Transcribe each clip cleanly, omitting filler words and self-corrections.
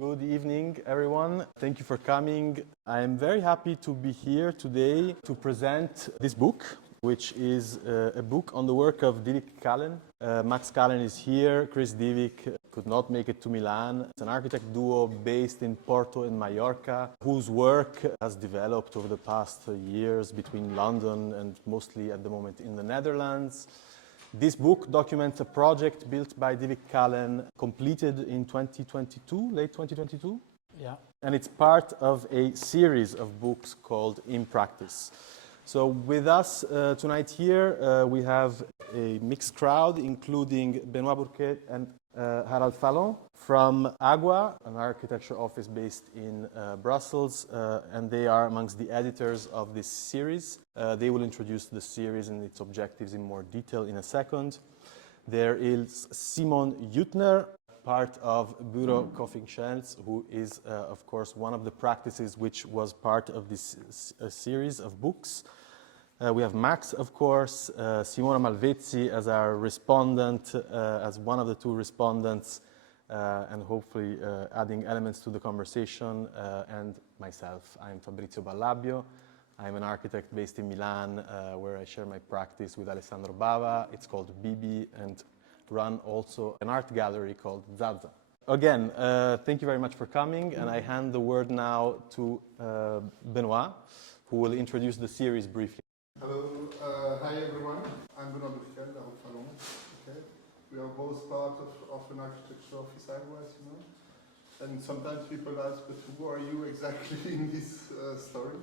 Good evening, everyone. Thank you for coming. I am very happy to be here today to present this book, which is a book on the work of Dyvik Kahlen. Max Kahlen is here. Chris Dyvik could not make it to Milan. It's an architect duo based in Porto and Mallorca, whose work has developed over the past years between London and mostly at the moment in the Netherlands. This book documents a project built by Dyvik Kahlen, completed in 2022, late 2022? Yeah. And it's part of a series of books called In Practice. So with us tonight here, we have a mixed crowd, including Benoît Burquel and Harald Fallon from Agua, an architecture office based in Brussels, and they are amongst the editors of this series. They will introduce the series and its objectives in more detail in a second. There is Simon Jüttner, part of Bureau Coffin-Schelz, who is, of course, one of the practices which was part of this series of books. We have Max, of course, Simona Malvezzi as our respondent, as one of the two respondents, and hopefully adding elements to the conversation, and myself. I'm Fabrizio Ballabio. I'm an architect based in Milan, where I share my practice with Alessandro Bava. It's called Bibi, and run also an art gallery called Zaza. Again, thank you very much for coming, and I hand the word now to Benoît, who will introduce the series briefly. Hello, hi everyone. I'm Benoît Burquel, I'm Fallon. Okay. We are both part of an architecture office, Agua, as you know. And sometimes people ask, but who are you exactly in this story?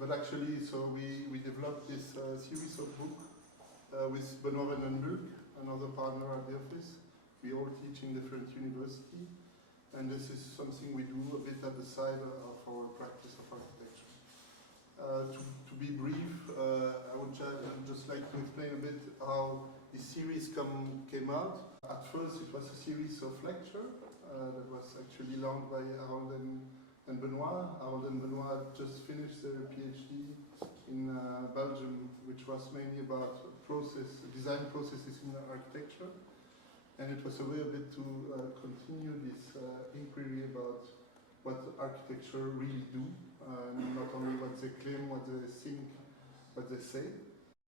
But actually, so we developed this series of books with Benoît Vandenbucke, another partner at the office. We all teach in different universities. And this is something we do a bit at the side of our practice of architecture. To be brief, I would just like to explain a bit how this series came out. At first it was a series of lectures that was actually launched by Harald and Benoît. Harald and Benoît just finished their PhD in Belgium, which was mainly about design processes in architecture. And it was a way a bit to continue this inquiry about what architecture really do. Not only what they claim, what they think, what they say.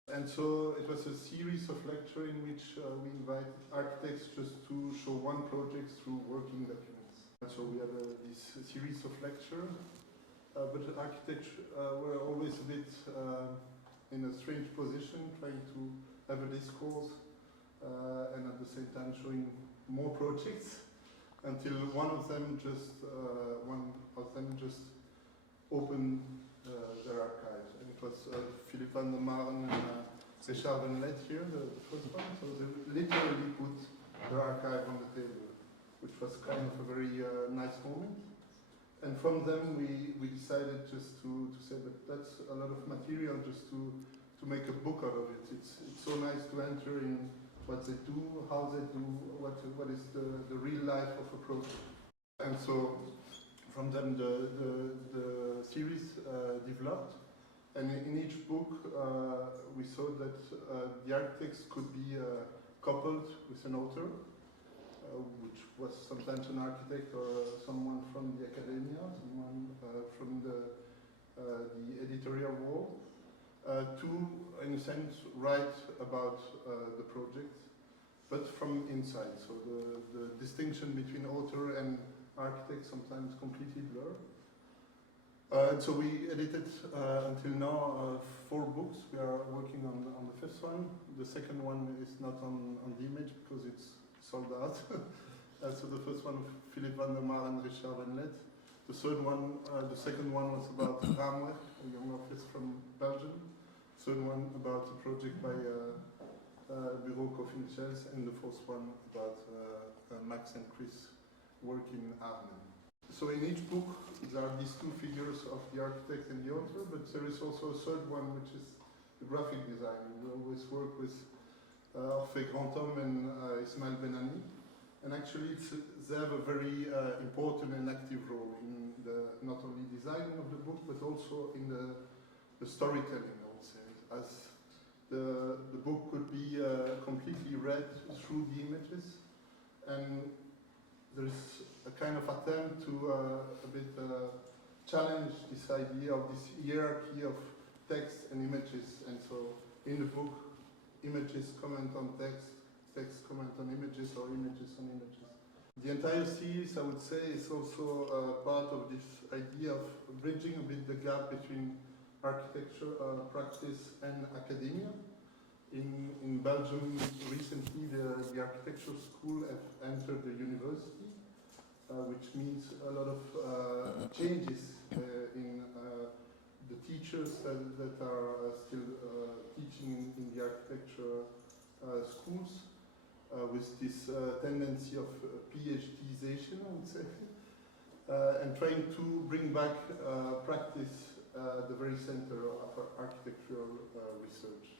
And so it was a series of lectures in which we invite architects just to show one project through working documents. And so we had this series of lectures, but architects were always a bit in a strange position, trying to have a discourse and at the same time showing more projects, until one of them just opened their archive, and it was Philippe van der Maren and Richard Van Lett here, the first one. So they literally put their archive on the table, which was kind of a very nice moment. And from them we decided just to say that that's a lot of material just to make a book out of it. It's so nice to enter in what they do, how they do, what is the real life of a project. And so from them the series developed, and in each book we saw that the architects could be coupled with an author, which was sometimes an architect or someone from the academia, someone from the editorial world, to, in a sense, write about the project, but from inside. So the distinction between author and architect sometimes completely blur. So we edited until now 4 books. We are working on the 5th one. The second one is not on the image because it's sold out. So the first one, Philippe van der Maren and Richard Van Lett. The second one was about Ramweg, a young office from Belgium. The third one about a project by Bureau Coffin-Schelz, and the fourth one about Max and Chris work in Arnhem. So in each book there are these 2 figures of the architect and the author, but there is also a third one, which is the graphic design. We always work with Orphée Grandhomme and Ismaël Benani, and actually they have a very important and active role in the not only designing of the book, but also in the storytelling, I would say, as the book could be completely read through the images, and there is a kind of attempt to a bit challenge this idea of this hierarchy of text and images. And so in the book, images comment on text, text comment on images, or images on images. The entire series, I would say, is also part of this idea of bridging a bit the gap between architecture practice and academia. In Belgium, recently, the architecture school have entered the university, which means a lot of changes in the teachers that are still teaching in the architecture schools, with this tendency of PhDization, I would say, and trying to bring back practice at the very center of architectural research.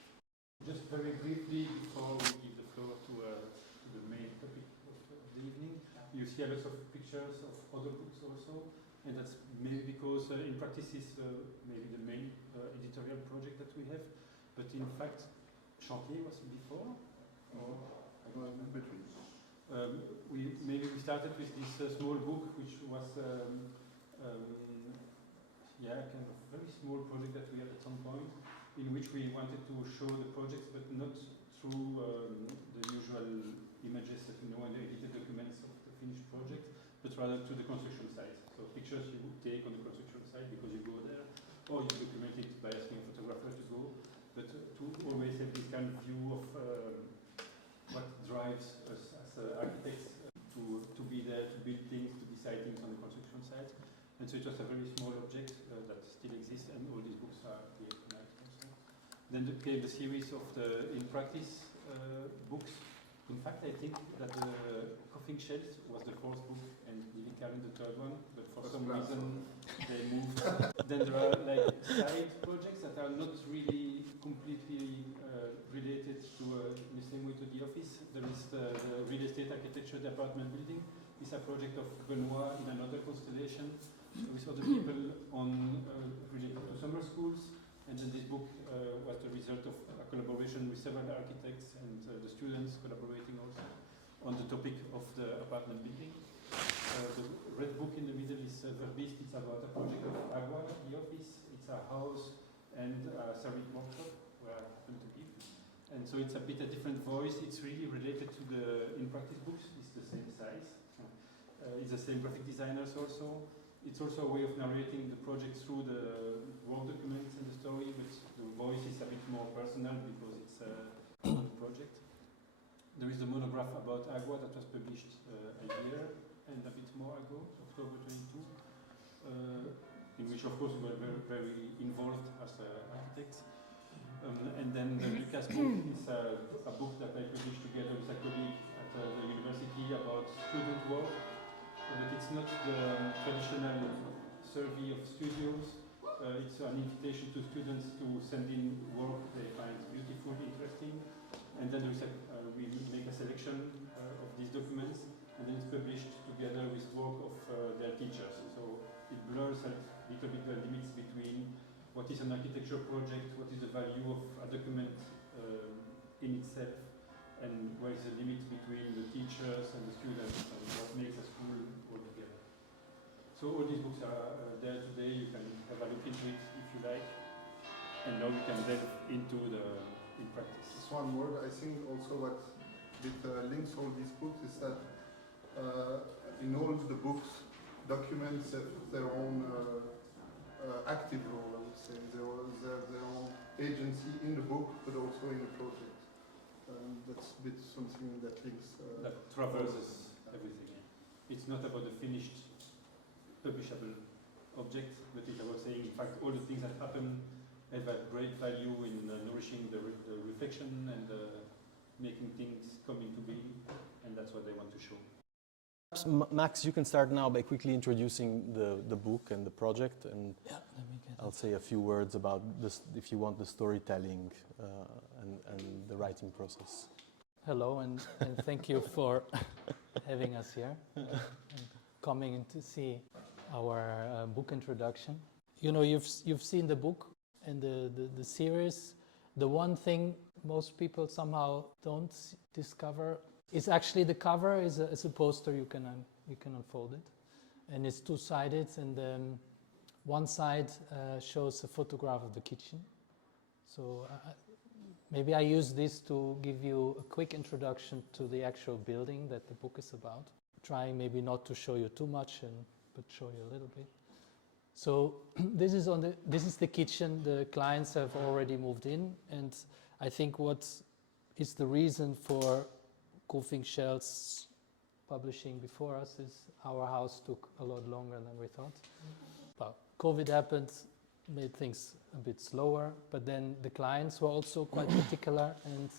Just very briefly, before we give the floor to the main topic of the evening, you see a lot of pictures of other books also, and that's maybe because in practice is maybe the main editorial project that we have, but in fact, Chantier was before, or Between. We started with this small book, which was yeah, kind of very small project that we had at some point, in which we wanted to show the projects, but not through the usual images that you know in the edited documents of the finished project, but rather to the construction site. So pictures you would take on the construction site because you go there, or you document it by asking a photographer to go, but to always have this kind of view of what drives us as architects to be there, to build things, to decide things on the construction site. And so it was a very small object that still exists, and all these books are here tonight also. Then came the series of the in practice books. In fact, I think that the Coughing Shells was the fourth book, and Dyvik the third one, but for some reason they moved. Then there are like side projects that are not really completely related to in the same way to the office. There is the real estate architecture, the apartment building. It's a project of Benoît in another constellation with other people on related to summer schools. And then this book was the result of a collaboration with several architects and the students collaborating also on the topic of the apartment building. The red book in the middle is Verbist. It's about a project of Agua, the office. It's a house and a ceramic workshop where I happen to be. And so it's a bit a different voice. It's really related to the in-practice books. It's the same size. It's the same graphic designers also. It's also a way of narrating the project through the work documents and the story, but the voice is a bit more personal because it's a project. There is the monograph about Agua that was published a year and a bit more ago, October 22, in which of course we were very, very involved as architects. And then the Lucas book is a book that I published together with a colleague at the university about student work. But it's not the traditional survey of studios. It's an invitation to students to send in work they find beautiful, interesting, and then we make a selection of these documents, and then it's published together with work of their teachers. So it blurs a little bit the limits between what is an architecture project, what is the value of a document in itself, and where is the limit between the teachers and the students, and what makes a school all together. So all these books are there today. You can have a look into it if you like, and now you can delve into the in practice. Just one word. I think also what links all these books is that in all the books, documents have their own active role. I would say they have their own agency in the book, but also in the project. That's a bit something that links. That traverses everything. It's not about the finished, publishable object, but it's about saying, in fact, all the things that happen have a great value in nourishing the reflection and making things come into being, and that's what they want to show. Max, you can start now by quickly introducing the book and the project, and I'll say a few words about this, if you want, the storytelling and the writing process. Hello, and thank you for having us here and coming in to see our book introduction. You know, you've seen the book and the series. The one thing most people somehow don't discover is actually the cover is a poster you can You can unfold it. And it's two-sided, and one side shows a photograph of the kitchen. So maybe I use this to give you a quick introduction to the actual building that the book is about. Trying maybe not to show you too much, but show you a little bit. So this is the kitchen. The clients have already moved in, and I think what is the reason for Kofing Shell's publishing before us is our house took a lot longer than we thought. Well, COVID happened, made things a bit slower, but then the clients were also quite particular and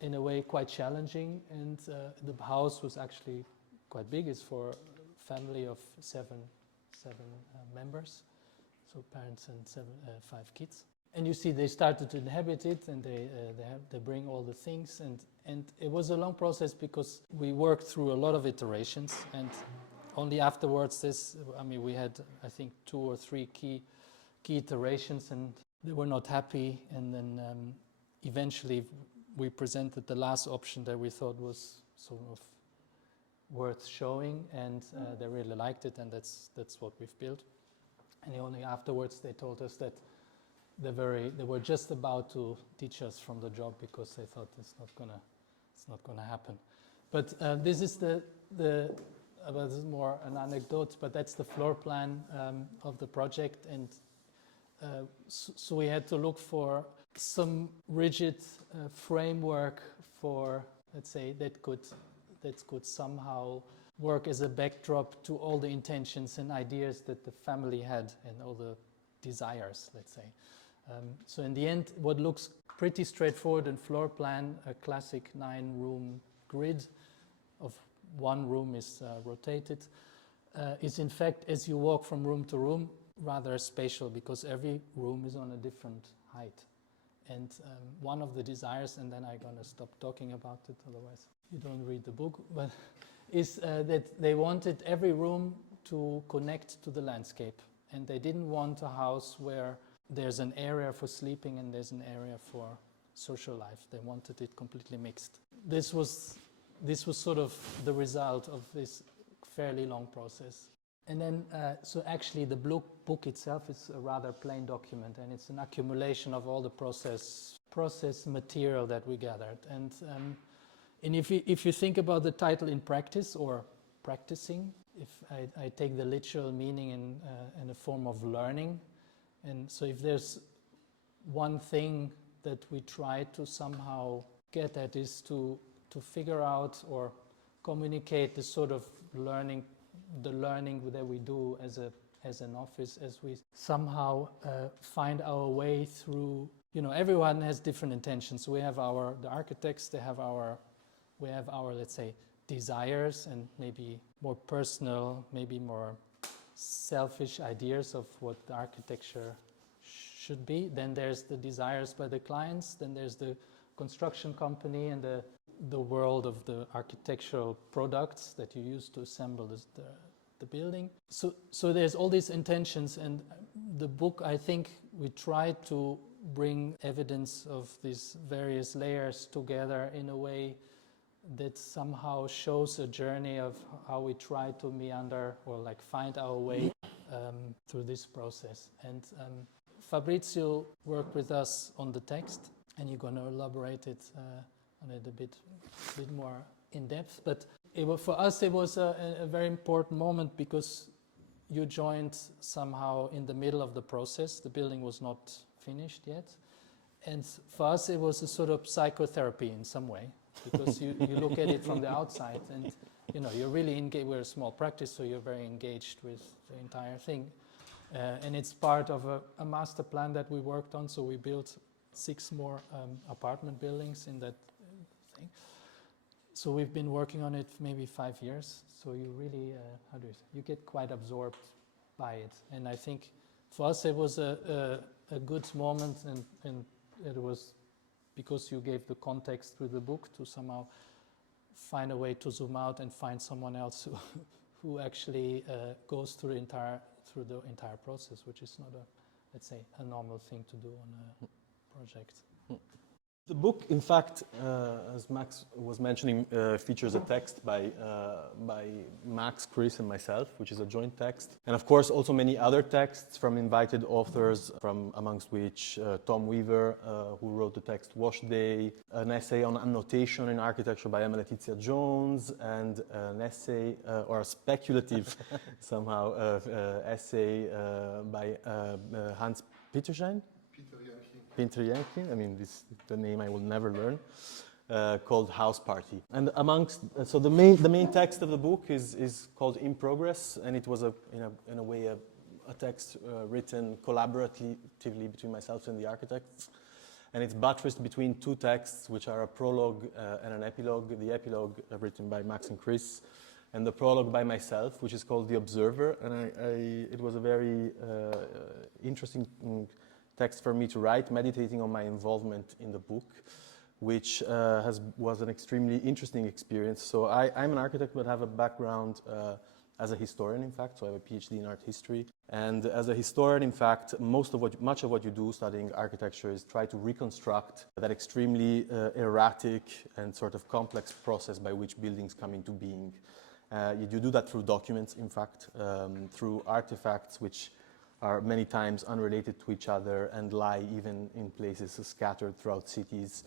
in a way quite challenging, and the house was actually quite big. It's for a family of seven members, so parents and 5 kids. And you see, they started to inhabit it, and they bring all the things, and it was a long process because we worked through a lot of iterations, and only afterwards we had, I think, 2 or 3 key iterations, and they were not happy, and then eventually we presented the last option that we thought was sort of worth showing, and they really liked it, and that's what we've built. And only afterwards they told us that they were just about to teach us from the job because they thought it's not gonna happen. But this is this is more an anecdote, but that's the floor plan of the project, and so we had to look for some rigid framework for, let's say, that could somehow work as a backdrop to all the intentions and ideas that the family had and all the desires, let's say. So in the end, what looks pretty straightforward in floor plan, a classic 9-room grid of 1 room is rotated, is in fact, as you walk from room to room, rather spatial, because every room is on a different height. And one of the desires, and then I'm gonna stop talking about it, otherwise you don't read the book, but is that they wanted every room to connect to the landscape. And they didn't want a house where there's an area for sleeping and there's an area for social life. They wanted it completely mixed. This was sort of the result of this fairly long process. And then, so actually the book itself is a rather plain document, and it's an accumulation of all the process material that we gathered. And if you think about the title In Practice or Practicing, if I take the literal meaning in a form of learning, and so if there's one thing that we try to somehow get at is to figure out or communicate the sort of learning that we do as an office, as we somehow find our way through. Everyone has different intentions. We have the architects. We have our, let's say, desires and maybe more personal, maybe more selfish ideas of what the architecture should be. Then there's the desires by the clients. Then there's the construction company and the world of the architectural products that you use to assemble the building. So there's all these intentions, and the book, I think, we tried to bring evidence of these various layers together in a way that somehow shows a journey of how we try to meander or like find our way through this process. And Fabrizio worked with us on the text, and you're going to elaborate on it a bit more in depth. But for us, it was a very important moment because you joined somehow in the middle of the process. The building was not finished yet. And for us, it was a sort of psychotherapy in some way, because you look at it from the outside, and you're really engaged. We're a small practice, so you're very engaged with the entire thing. And it's part of a master plan that we worked on, so we built 6 more apartment buildings in that thing. So we've been working on it maybe 5 years, so you really, you get quite absorbed by it. And I think for us it was a good moment, and it was because you gave the context through the book to somehow find a way to zoom out and find someone else who actually goes through the entire process, which is not let's say, a normal thing to do on a project. The book, in fact, as Max was mentioning, features a text by Max, Chris, and myself, which is a joint text. And of course, also many other texts from invited authors, from amongst which Tom Weaver, who wrote the text Wash Day, an essay on annotation in architecture by Emma Letizia Jones, and an essay, or a speculative somehow, essay by Hans Petersen. Peter Yankin, I mean, the name I will never learn, called House Party. And amongst, so the main text of the book is called In Progress, and it was in a way a text written collaboratively between myself and the architects. And it's buttressed between two texts, which are a prologue and an epilogue. The epilogue written by Max and Chris, and the prologue by myself, which is called The Observer. And it was a very interesting text for me to write, meditating on my involvement in the book, which was an extremely interesting experience. So I'm an architect, but have a background as a historian, in fact. So I have a PhD in art history. And as a historian, in fact, much of what you do studying architecture is try to reconstruct that extremely erratic and sort of complex process by which buildings come into being. You do that through documents, in fact, through artifacts which are many times unrelated to each other and lie even in places scattered throughout cities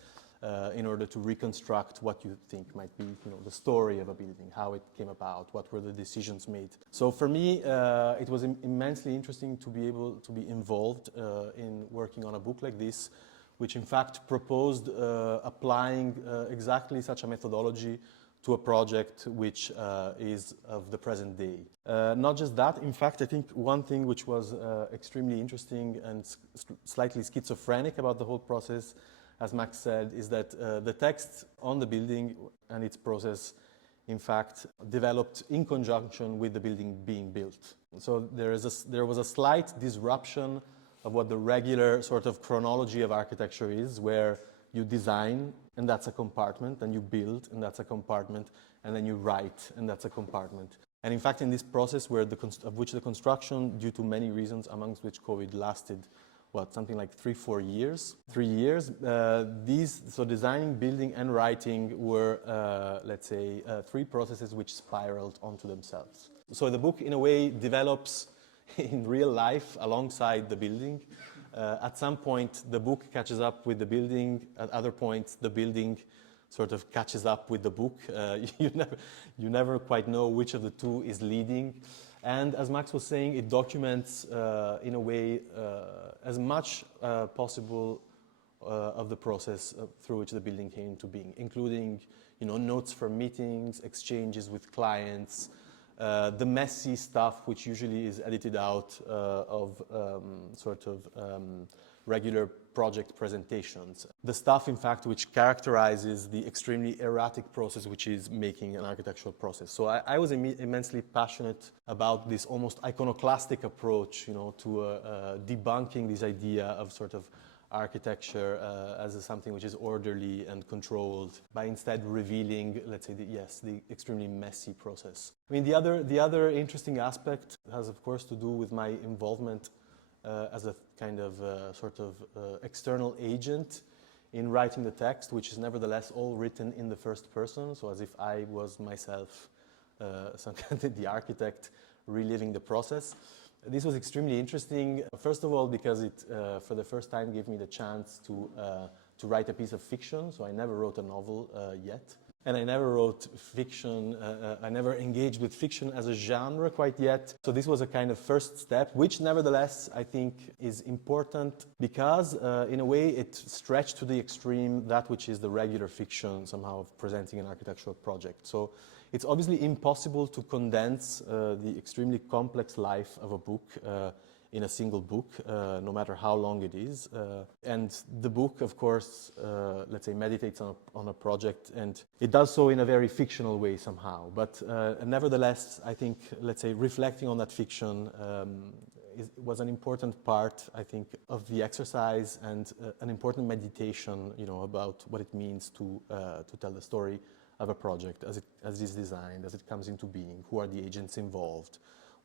in order to reconstruct what you think might be, the story of a building, how it came about, what were the decisions made. So for me, it was immensely interesting to be able to be involved in working on a book like this, which in fact proposed applying exactly such a methodology to a project which is of the present day. Not just that, in fact, I think one thing which was extremely interesting and slightly schizophrenic about the whole process, as Max said, is that the text on the building and its process, in fact, developed in conjunction with the building being built. So there was a slight disruption of what the regular sort of chronology of architecture is, where you design, and that's a compartment, and you build, and that's a compartment, and then you write, and that's a compartment. And in fact, in this process, of which the construction, due to many reasons, amongst which COVID lasted, something like 3-4 years? 3 years. So designing, building, and writing were, let's say, 3 processes which spiraled onto themselves. So the book, in a way, develops in real life alongside the building. At some point, the book catches up with the building. At other points, the building sort of catches up with the book. You never quite know which of the two is leading. And as Max was saying, it documents, in a way, as much possible of the process through which the building came into being, including, notes from meetings, exchanges with clients, the messy stuff which usually is edited out of regular project presentations. The stuff, in fact, which characterizes the extremely erratic process which is making an architectural process. So I was immensely passionate about this almost iconoclastic approach, to debunking this idea of sort of architecture as something which is orderly and controlled, by instead revealing, let's say, the extremely messy process. I mean, the other interesting aspect has, of course, to do with my involvement as a kind of external agent in writing the text, which is nevertheless all written in the first person, so as if I was myself the architect reliving the process. This was extremely interesting, first of all, because it, for the first time, gave me the chance to write a piece of fiction. So I never wrote a novel yet. And I never wrote fiction, I never engaged with fiction as a genre quite yet. So this was a kind of first step, which nevertheless I think is important because in a way it stretched to the extreme that which is the regular fiction somehow of presenting an architectural project. So it's obviously impossible to condense the extremely complex life of a book in a single book, no matter how long it is. And the book, of course, let's say, meditates on a project, and it does so in a very fictional way somehow. But nevertheless, I think, let's say, reflecting on that fiction was an important part, I think, of the exercise and an important meditation, about what it means to tell the story of a project as it is designed, as it comes into being, who are the agents involved,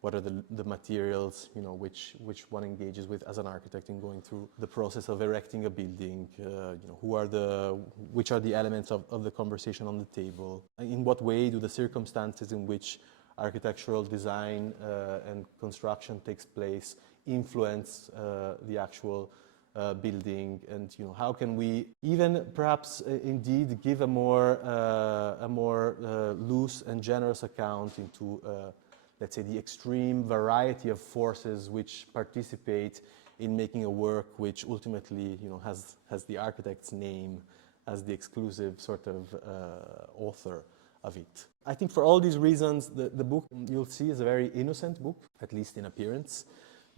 what are the materials, you know, which one engages with as an architect in going through the process of erecting a building, you know, which are the elements of the conversation on the table, in what way do the circumstances in which architectural design and construction takes place influence the actual building, and you know, how can we even perhaps indeed give a more loose and generous account into let's say the extreme variety of forces which participate in making a work which ultimately, you know, has the architect's name as the exclusive sort of author of it. I think for all these reasons, the book you'll see is a very innocent book, at least in appearance,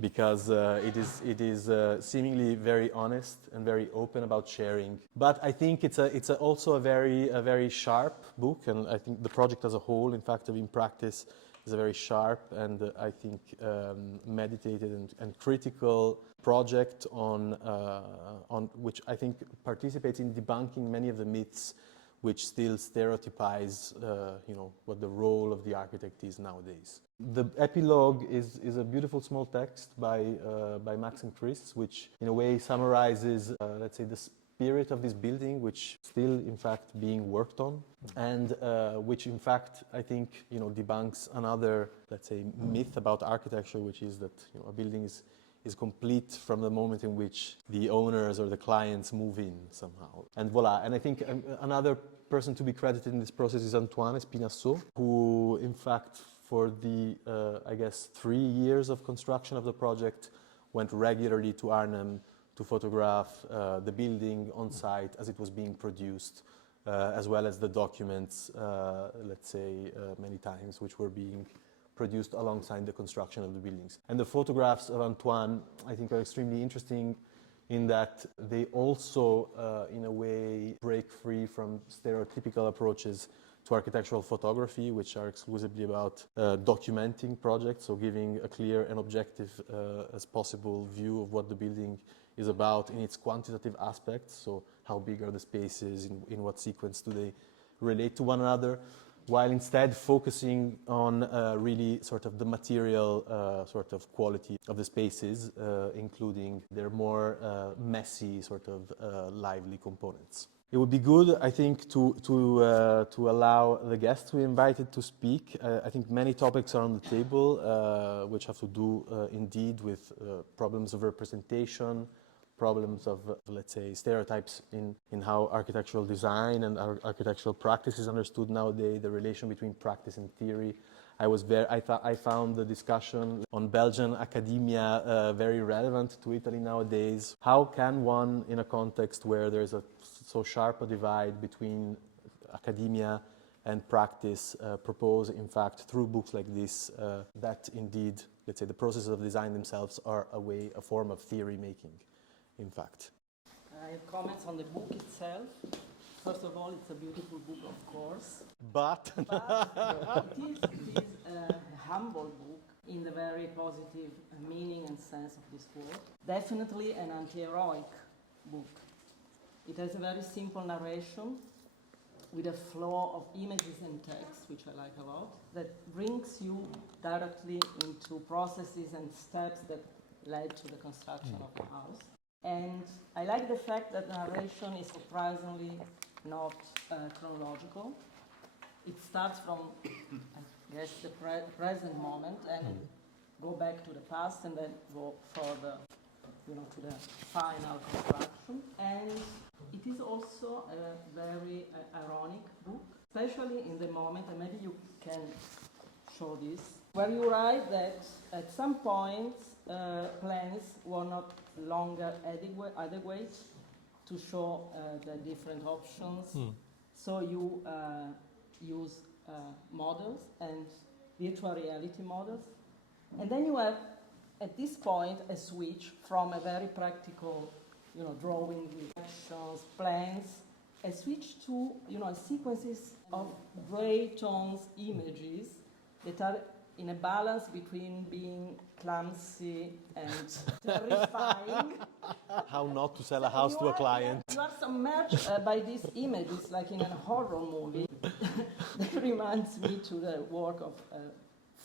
because it is seemingly very honest and very open about sharing. But I think it's also a very sharp book, and I think the project as a whole, in fact, in practice, is a very sharp and I think meditated and critical project on which I think participates in debunking many of the myths which still stereotypize, you know, what the role of the architect is nowadays. The epilogue is a beautiful small text by Max and Chris, which in a way summarizes, let's say, the spirit of this building, which still in fact being worked on, and which in fact I think, you know, debunks another, let's say, myth about architecture, which is that, you know, a building is complete from the moment in which the owners or the clients move in somehow. And voila. And I think another person to be credited in this process is Antoine Espinassou, who in fact for the, I guess, 3 years of construction of the project went regularly to Arnhem to photograph the building on site as it was being produced, as well as the documents, let's say, many times, which were being produced alongside the construction of the buildings. And the photographs of Antoine, I think, are extremely interesting in that they also, in a way, break free from stereotypical approaches to architectural photography, which are exclusively about documenting projects, so giving a clear and objective as possible view of what the building is about in its quantitative aspects, so how big are the spaces, in what sequence do they relate to one another, while instead focusing on really sort of the material sort of quality of the spaces, including their more messy sort of lively components. It would be good, I think, to allow the guests we invited to speak. I think many topics are on the table, which have to do indeed with problems of representation, problems of, let's say, stereotypes in how architectural design and architectural practice is understood nowadays, the relation between practice and theory. I found the discussion on Belgian academia very relevant to Italy nowadays. How can one, in a context where there's so sharp a divide between academia and practice, propose, in fact, through books like this, that indeed, let's say, the processes of design themselves are a form of theory making, in fact. I have comments on the book itself. First of all, it's a beautiful book, of course. But it is a humble book in the very positive meaning and sense of this word. Definitely an anti-heroic book. It has a very simple narration with a flow of images and text, which I like a lot, that brings you directly into processes and steps that led to the construction of the house. And I like the fact that narration is surprisingly not chronological. It starts from, I guess, the present moment and go back to the past and then go further, you know, to the final construction. And it is also a very ironic book, especially in the moment, and maybe you can show this, where you write that at some point plans were not longer adequate to show the different options. So you use models and virtual reality models. And then you have, at this point, a switch from a very practical, you know, drawing with actions, plans, a switch to, you know, sequences of gray tones images that are in a balance between being clumsy and terrifying. How not to sell a house to a client. You are submerged by these images, like in a horror movie. That reminds me to the work of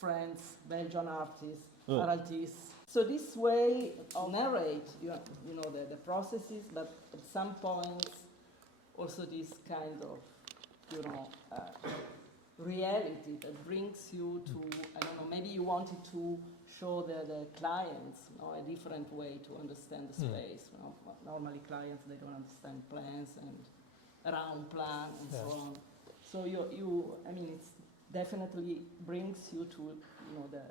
French, Belgian artists, artists. So this way of narrate, you know, the processes, but at some points also this kind of, you know, reality that brings you to, I don't know, maybe you wanted to show the clients, you know, a different way to understand the space. You know, normally clients, they don't understand plans and round plan and so on. So I mean, it definitely brings you to, you know, the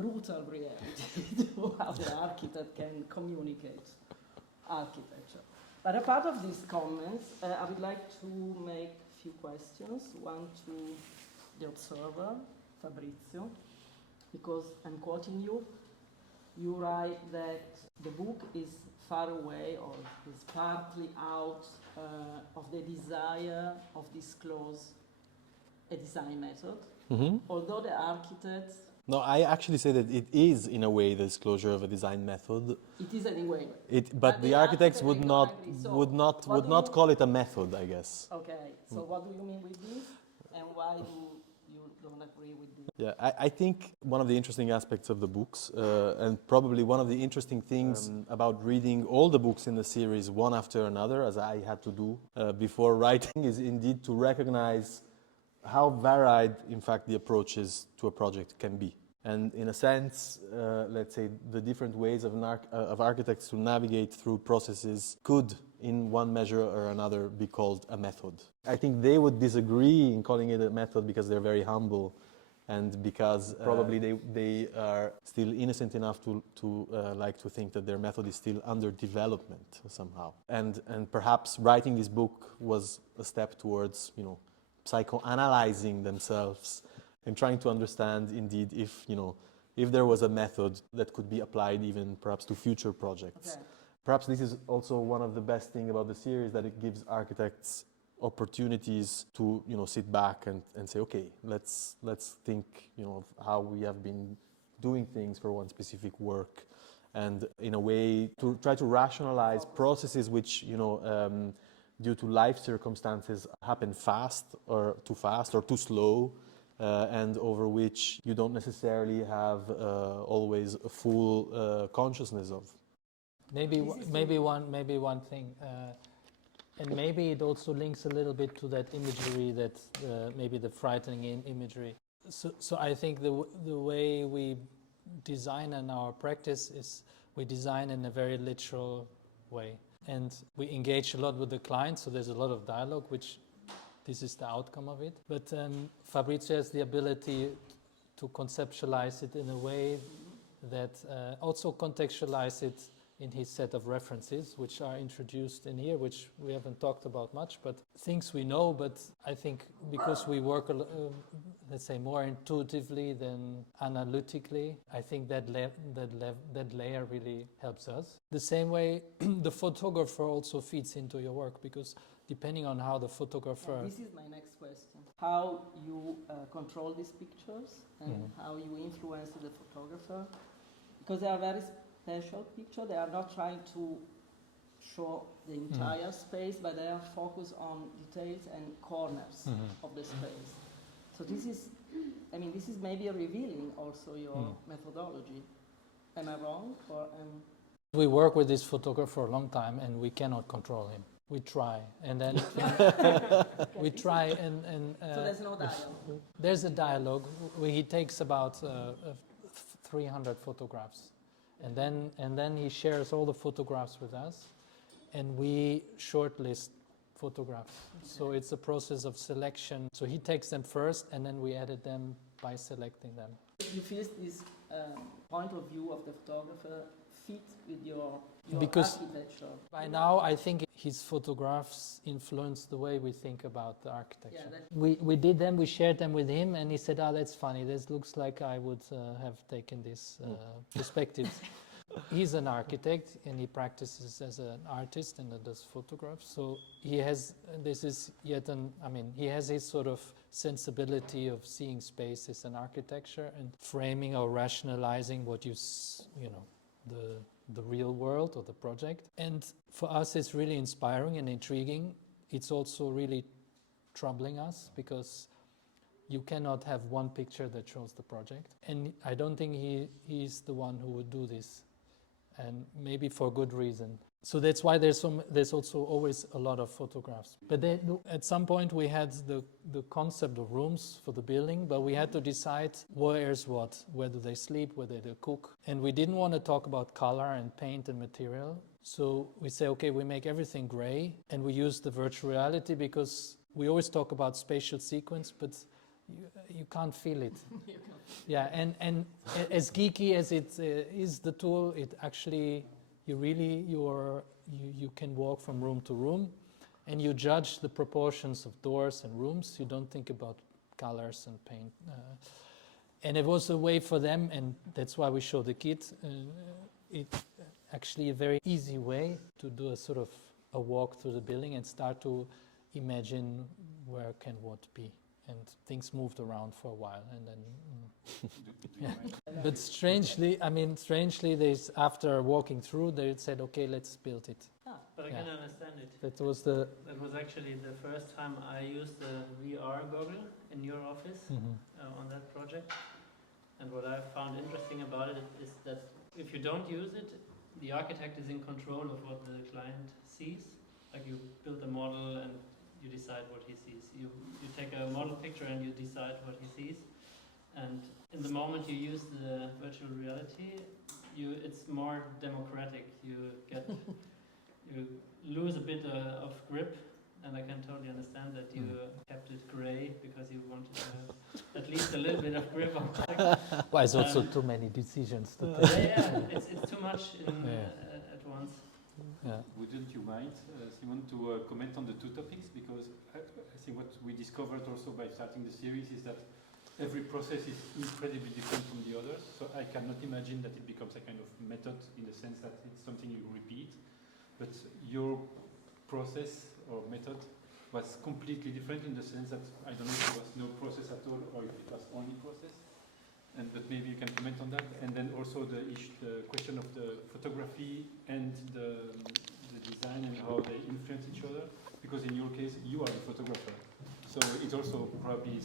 brutal reality to how the architect can communicate architecture. But apart of these comments, I would like to make a few questions. One to the observer, Fabrizio, because I'm quoting you. You write that the book is far away or is partly out of the desire of disclose a design method, although the architects... No, I actually say that it is, in a way, the disclosure of a design method. It is anyway. But the architects would not call it a method, I guess. Okay, so what do you mean with this, and why do you don't agree with this? Yeah, I think one of the interesting aspects of the books, and probably one of the interesting things about reading all the books in the series one after another, as I had to do before writing, is indeed to recognize how varied, in fact, the approaches to a project can be. And in a sense, let's say, the different ways of architects to navigate through processes could, in one measure or another, be called a method. I think they would disagree in calling it a method because they're very humble and because probably they are still innocent enough to like to think that their method is still under development somehow. And perhaps writing this book was a step towards, you know, psychoanalyzing themselves and trying to understand indeed if, you know, if there was a method that could be applied even perhaps to future projects. Okay. Perhaps this is also one of the best things about the series, that it gives architects opportunities to, you know, sit back and say, okay, let's think, you know, of how we have been doing things for one specific work, and in a way to try to rationalize processes which, you know, due to life circumstances happen fast or too slow, and over which you don't necessarily have always a full consciousness of. Maybe one thing, and maybe it also links a little bit to that imagery, that maybe the frightening imagery. So I think the way we design in our practice is we design in a very literal way. And we engage a lot with the client, so there's a lot of dialogue, which this is the outcome of it. But Fabrizio has the ability to conceptualize it in a way that also contextualize it in his set of references, which are introduced in here, which we haven't talked about much, but things we know. But I think because we work, let's say, more intuitively than analytically, I think that layer really helps us. The same way, the photographer also feeds into your work, because depending on how the photographer... And this is my next question. How you control these pictures and how you influence the photographer, because they are very special pictures. They are not trying to show the entire space, but they are focused on details and corners of the space. So this is, I mean, this is maybe revealing also your methodology. Am I wrong? Or we work with this photographer for a long time, and we cannot control him. We try, and then we try, and so there's no dialogue. There's a dialogue. He takes about 300 photographs. And then he shares all the photographs with us, and we shortlist photographs. So it's a process of selection. So he takes them first, and then we edit them by selecting them. You feel this point of view of the photographer fit with your because architecture? By now, I think his photographs influence the way we think about the architecture. Yeah, we did them, we shared them with him, and he said, that's funny, this looks like I would have taken this perspectives. He's an architect, and he practices as an artist and does photographs. So he has, this is yet he has his sort of sensibility of seeing spaces and architecture and framing or rationalizing what you know, the real world or the project. And for us, it's really inspiring and intriguing. It's also really troubling us, because you cannot have one picture that shows the project. And I don't think he's the one who would do this, and maybe for good reason. So that's why there's also always a lot of photographs. But then at some point we had the concept of rooms for the building, but we had to decide where's what, where do they sleep, where do they cook. And we didn't want to talk about color and paint and material. So we say, okay, we make everything gray, and we use the virtual reality because we always talk about spatial sequence, but you can't feel it. Yeah, and as geeky as it is the tool, it actually, you can walk from room to room, and you judge the proportions of doors and rooms. You don't think about colors and paint. And it was a way for them, and that's why we show the kit. It's actually a very easy way to do a sort of a walk through the building and start to imagine where can what be. And things moved around for a while, and then. Yeah. But strangely, after walking through, they said, "Okay, let's build it." But I can understand it. That was actually the first time I used the VR goggle in your office on that project. And what I found interesting about it is that if you don't use it, the architect is in control of what the client sees. Like you build a model and you decide what he sees. You take a model picture and you decide what he sees. And in the moment you use the virtual reality, it's more democratic. You lose a bit of grip, and I can totally understand that you kept it gray because you wanted to have at least a little bit of grip on it. Well, it's also too many decisions to take. It's too much at once. Yeah. Wouldn't you mind, Simon, to comment on the two topics? Because I think what we discovered also by starting the series is that every process is incredibly different from the others. So I cannot imagine that it becomes a kind of method in the sense that it's something you repeat. But your process or method was completely different in the sense that I don't know if there was no process at all or if it was only process. But maybe you can comment on that. And then also the question of the photography and the design and how they influence each other. Because in your case, you are the photographer. So it also probably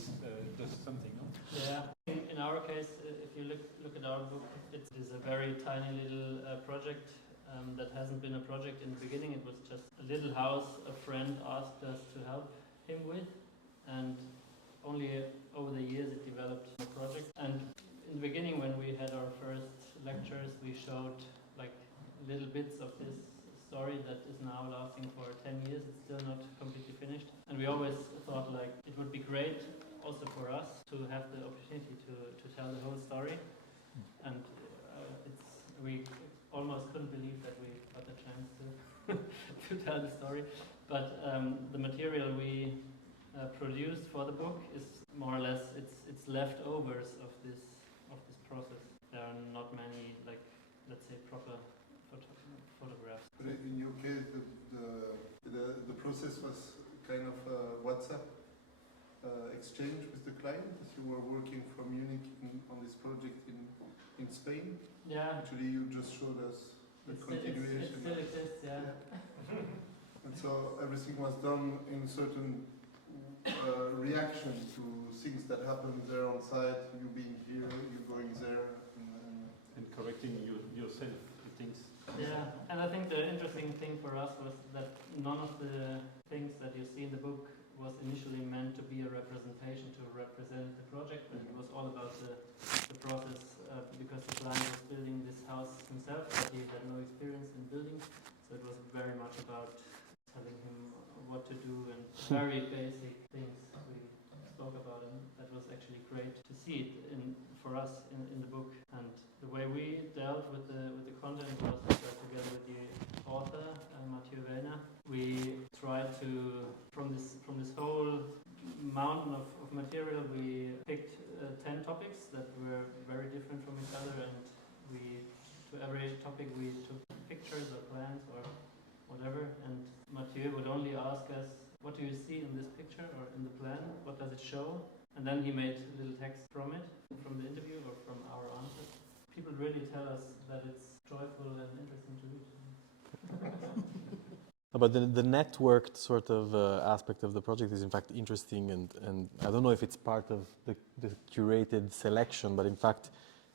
does something, no? Yeah. In our case, if you look at our book, it is a very tiny little project that hasn't been a project in the beginning. It was just a little house a friend asked us to help him with. And only over the years it developed a project. And in the beginning, when we had our first lectures, we showed like little bits of this story that is now lasting for 10 years. It's still not completely finished. And we always thought like it would be great also for us to have the opportunity to tell the whole story. And we almost couldn't believe that we got the chance to tell the story. But the material we produced for the book is more or less it's leftovers of this process. There are not many, like, let's say, proper photographs. But in your case, the process was kind of a WhatsApp exchange with the client, as you were working from Munich on this project in Spain. Yeah. Actually, you just showed us the continuation. It still exists, yeah. And so everything was done in certain reaction to things that happened there on site, you being here, you going there. And correcting yourself, things. Yeah, and I think the interesting thing for us was that none of the things that you see in the book was initially meant to be a representation to represent the project, but it was all about the process because the client was building this house himself, but he had no experience in building, so it was very much about telling him what to do and very basic things we spoke about, and that was actually great to see it for us in the book. And the way we dealt with the content was together with the author, Mathieu Wellner. We tried to, from this whole mountain of material, we picked 10 topics that were very different from each other, and to every topic we took pictures or plans or whatever, and Mathieu would only ask us, what do you see in this picture or in the plan? What does it show? And then he made little text from it, from the interview or from our answers. People really tell us that it's joyful and interesting to read. But the networked sort of aspect of the project is in fact interesting, and I don't know if it's part of the curated selection, but in fact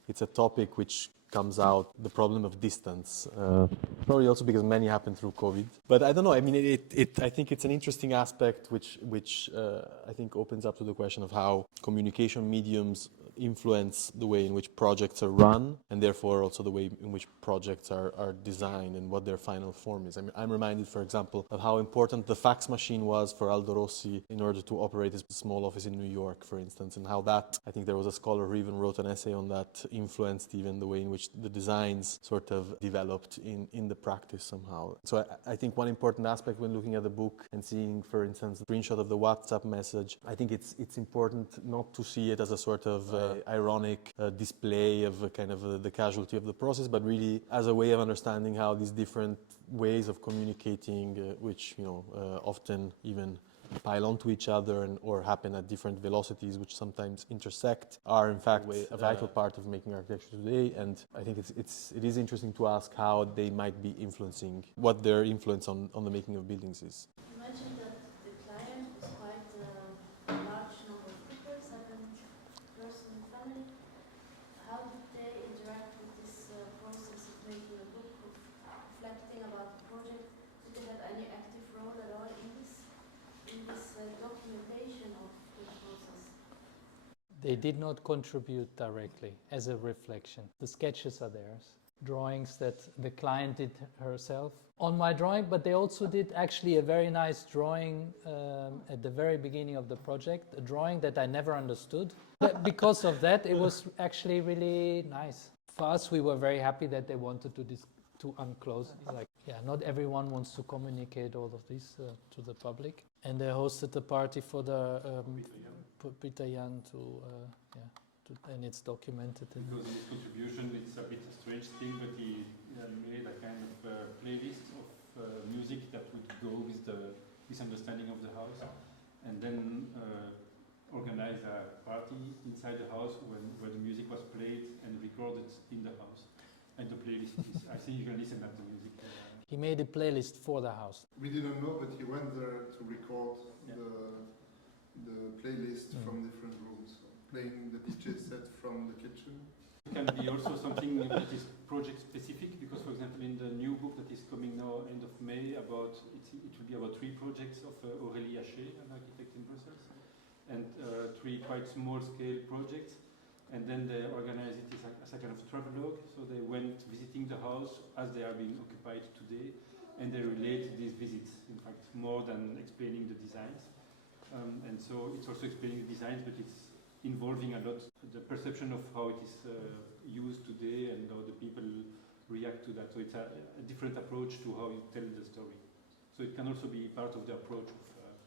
it's a topic which comes out, the problem of distance, probably also because many happened through COVID. But I don't know, I mean, I think it's an interesting aspect which I think opens up to the question of how communication mediums influence the way in which projects are run, and therefore also the way in which projects are designed and what their final form is. I mean, I'm reminded, for example, of how important the fax machine was for Aldo Rossi in order to operate his small office in New York, for instance, and how that, I think there was a scholar who even wrote an essay on that, influenced even the way in which the designs sort of developed in the practice somehow. So I think one important aspect when looking at the book and seeing, for instance, the screenshot of the WhatsApp message, I think it's important not to see it as a sort of ironic display of kind of the casualty of the process, but really as a way of understanding how these different ways of communicating, which often even pile onto each other or happen at different velocities, which sometimes intersect, are in fact a vital part of making architecture today. And I think it is interesting to ask how they might be influencing, what their influence on the making of buildings is. You mentioned that the client was quite a large number of people, 7-person family. How did they interact with this process of making a book, of reflecting about the project? Did they have any active role at all in this documentation of the process? They did not contribute directly as a reflection. The sketches are theirs, drawings that the client did herself on my drawing, but they also did actually a very nice drawing at the very beginning of the project, a drawing that I never understood. But because of that, it was actually really nice. For us, we were very happy that they wanted to unclose. Not everyone wants to communicate all of this to the public. And they hosted a party for the Peter Jan and it's documented. Because his contribution, it's a bit a strange thing, but he made a kind of playlist of music that would go with his understanding of the house, and then organize a party inside the house where the music was played and recorded in the house. And the playlist is, I think you can listen at the music. He made a playlist for the house. We didn't know, but he went there to record the playlist from different rooms, so playing the DJ set from the kitchen. It can be also something that is project specific, because for example in the new book that is coming now end of May, it will be about 3 projects of Aurélie Haché, an architect in Brussels, and 3 quite small scale projects. And then they organize it as a kind of travelogue, so they went visiting the house as they are being occupied today, and they relate these visits, in fact, more than explaining the designs. And so it's also explaining the designs, but it's involving a lot the perception of how it is used today and how the people react to that. So it's a different approach to how you tell the story. So it can also be part of the approach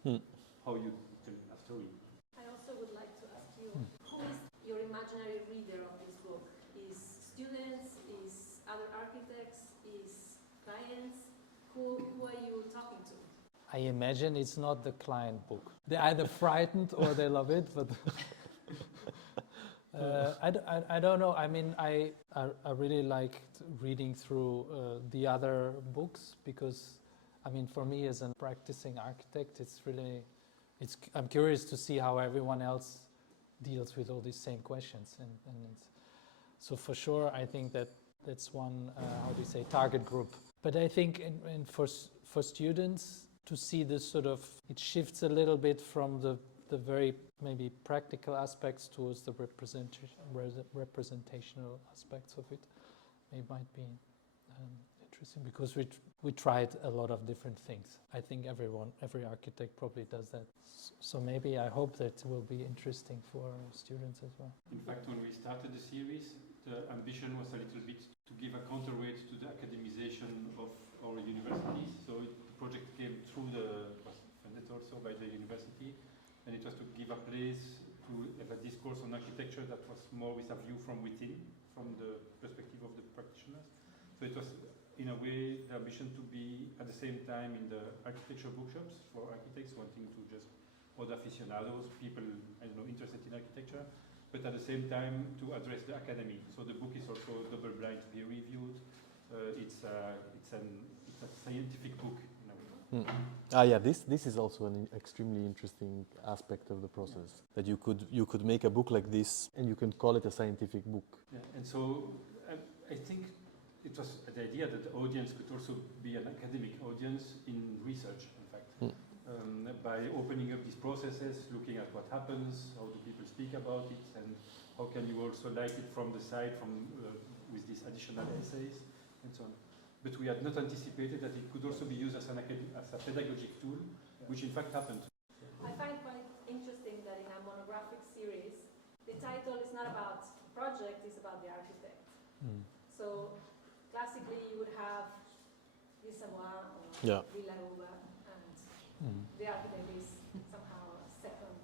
of how you tell a story. I also would like to ask you, who is your imaginary reader of this book? Is students, is other architects, is clients? Who are you talking to? I imagine it's not the client book. They're either frightened or they love it, but I don't know. I mean, I really liked reading through the other books because, I mean, for me as a practicing architect, I'm curious to see how everyone else deals with all these same questions, and so for sure I think that's one target group. But I think for students to see this sort of, it shifts a little bit from the very maybe practical aspects towards the representational aspects of it. It might be interesting because we tried a lot of different things. I think every architect probably does that. So maybe I hope that will be interesting for students as well. In fact, when we started the series, the ambition was a little bit to give a counterweight to the academization of our universities. So the project came through was funded also by the university, and it was to give a place to have a discourse on architecture that was more with a view from within, from the perspective of the practitioners. So it was, in a way, the ambition to be at the same time in the architecture bookshops for architects wanting to just, or the aficionados, people interested in architecture, but at the same time to address the academy. So the book is also double-blind, peer-reviewed. It's a scientific book in a way. Yeah, this is also an extremely interesting aspect of the process, that you could make a book like this and you can call it a scientific book. Yeah, and so I think it was the idea that the audience could also be an academic audience in research, in fact. By opening up these processes, looking at what happens, how do people speak about it, and how can you also like it from the side with these additional essays, and so on. But we had not anticipated that it could also be used as a pedagogic tool, which in fact happened. I find it quite interesting that in a monographic series, the title is not about the project, it's about the architect. So classically you would have the Savoie or Villa RuBa, and the architect is somehow second.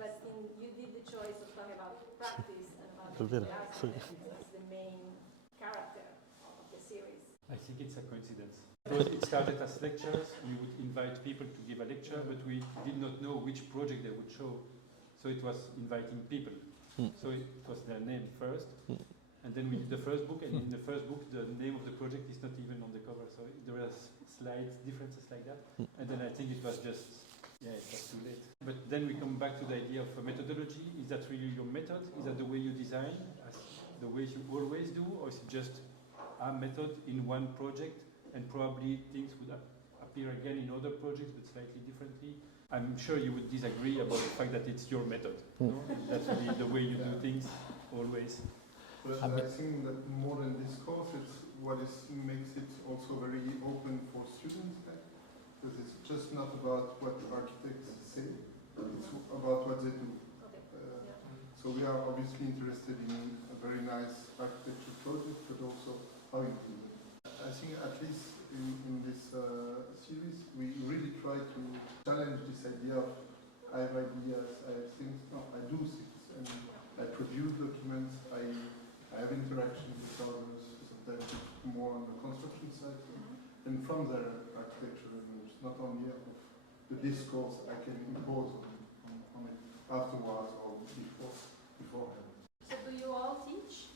But you did the choice of talking about practice and about the architect as the main character of the series. I think it's a coincidence. It started as lectures. We would invite people to give a lecture, but we did not know which project they would show. So it was inviting people. So it was their name first. And then we did the first book, and in the first book, the name of the project is not even on the cover. So there were slides, differences like that. And then I think it was just, it was too late. But then we come back to the idea of a methodology. Is that really your method? Is that the way you design, as the way you always do? Or is it just a method in one project, and probably things would appear again in other projects, but slightly differently? I'm sure you would disagree about the fact that it's your method. No? That's really the way you do things, always. But I think that more than this course, it's makes it also very open for students, because it's just not about what the architects say, it's about what they do. So we are obviously interested in a very nice architecture project, but also how you do it. I think at least in this series, we really try to challenge this idea of I have ideas, I have things, no, I do things, and I produce documents, I have interaction with others, sometimes it's more on the construction side, and from there architecture emerges, not only of the discourse I can impose on it afterwards or beforehand. So do you all teach?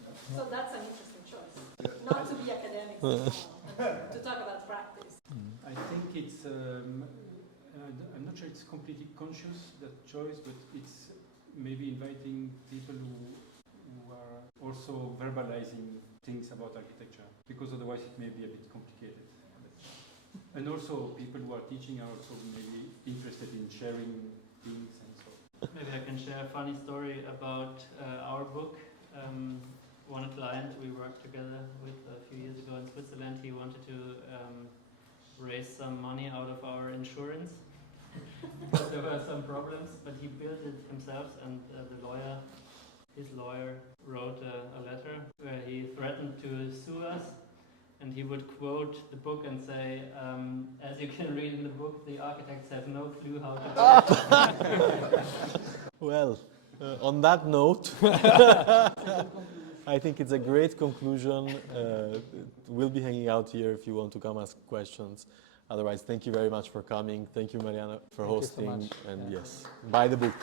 Yeah. So that's an interesting choice. Yeah. Not to be academics, to talk about practice. I think it's, I'm not sure it's completely conscious, that choice, but it's maybe inviting people who are also verbalizing things about architecture, because otherwise it may be a bit complicated. And also people who are teaching are also maybe interested in sharing things and so. Maybe I can share a funny story about our book. One client we worked together with a few years ago in Switzerland, he wanted to raise some money out of our insurance. But there were some problems, but he built it himself, and his lawyer wrote a letter where he threatened to sue us, and he would quote the book and say, as you can read in the book, the architects have no clue how to do it. Well, on that note, I think it's a great conclusion. We'll be hanging out here if you want to come ask questions. Otherwise, thank you very much for coming. Thank you, Mariana, for hosting. Thank you so much. And yes, buy the book.